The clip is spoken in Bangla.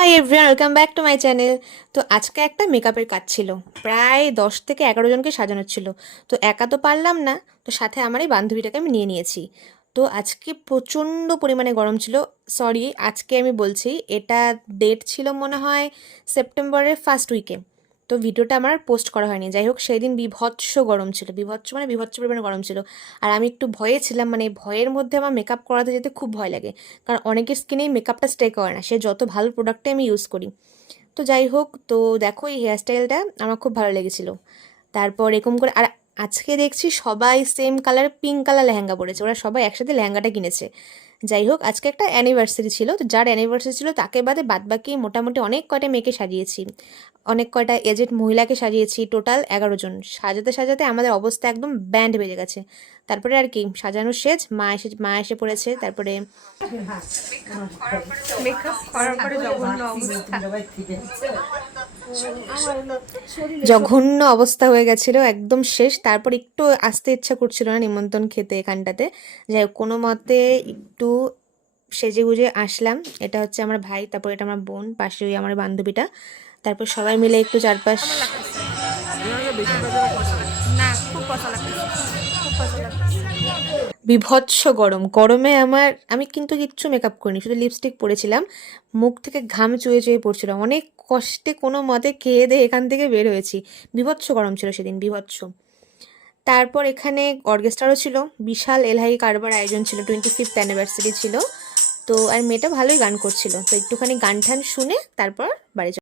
Hi everyone, welcome back to my channel. তো আজকে একটা মেকআপের কাজ ছিল, প্রায় 10 থেকে 11 জনকে সাজানোর ছিল। তো একা তো পারলাম না, তো সাথে আমার এই বান্ধবীটাকে আমি নিয়ে নিয়েছি। তো আজকে প্রচণ্ড পরিমাণে গরম ছিল। সরি, আজকে আমি বলছি, এটা ডেট ছিল মনে হয় সেপ্টেম্বরের ফার্স্ট উইকে। তো ভিডিওটা আমার পোস্ট করা হয়নি। যাই হোক, সেই দিন বিভৎস গরম ছিল, বিভৎস মানে বিভৎস পরিমাণে গরম ছিল। আর আমি একটু ভয়ে ছিলাম, মানে ভয়ের মধ্যে আমার মেকআপ করাতে যেতে খুব ভয় লাগে। কারণ অনেকের স্কিনেই মেকআপটা স্টে করে না, সে যত ভালো প্রোডাক্টই আমি ইউজ করি। তো যাই হোক, তো দেখো এই হেয়ারস্টাইলটা আমার খুব ভালো লেগেছিলো। তারপর এরকম করে, আর আজকে দেখছি সবাই same colour pink colour lehenga পরেছে, ওরা সবাই একসাথে লেহেঙ্গাটা কিনেছে। যাই হোক, আজকে একটা অ্যানিভার্সারি ছিল, তো যার অ্যানিভার্সারি ছিল তাকে বাদে বাদবাকি মোটামুটি অনেক কয়টা মেয়েকে সাজিয়েছি, অনেক কয়টা এজেড মহিলাকে সাজিয়েছি, টোটাল 11 জন। সাজাতে সাজাতে আমাদের অবস্থা একদম ব্যান্ড বেজে গেছে। তারপরে আর কি সাজানোর শেষ, মা এসে পড়েছে। তারপরে মেকআপ করার পরে জঘন্য অবস্থা। জঘন্য অবস্থা হয়ে গেছিল, একদম শেষ। তারপর একটু আসতে ইচ্ছা করছিল না নিমন্ত্রণ খেতে এখানটাতে। যাই হোক, কোনো মতে একটু সেজে গুজে আসলাম। এটা হচ্ছে আমার ভাই, তারপর এটা আমার বোন, পাশে ওই আমার বান্ধবীটা। তারপর সবাই মিলে একটু চারপাশ। কেমন লাগতেছে? না, খুব কষা লাগতেছে, খুব কষা লাগতেছে। বিভৎস গরম, গরমে আমি কিন্তু কিচ্ছু মেকআপ করিনি, শুধু লিপস্টিক পরেছিলাম। মুখ থেকে ঘাম চুয়ে চুয়ে পড়ছিল, অনেক কষ্টে কোনো মতে খেয়ে দিয়ে এখান থেকে বের হয়েছি। বিভৎস গরম ছিল সেদিন, বিভৎস। তারপর এখানে অর্কেস্ট্রারও ছিল, বিশাল এলাহি কারবার আয়োজন ছিল, 25th অ্যানিভার্সারি ছিল। তো আর মেয়েটা ভালোই গান করছিল, তো একটুখানি গান ঠান শুনে তারপর বাড়ি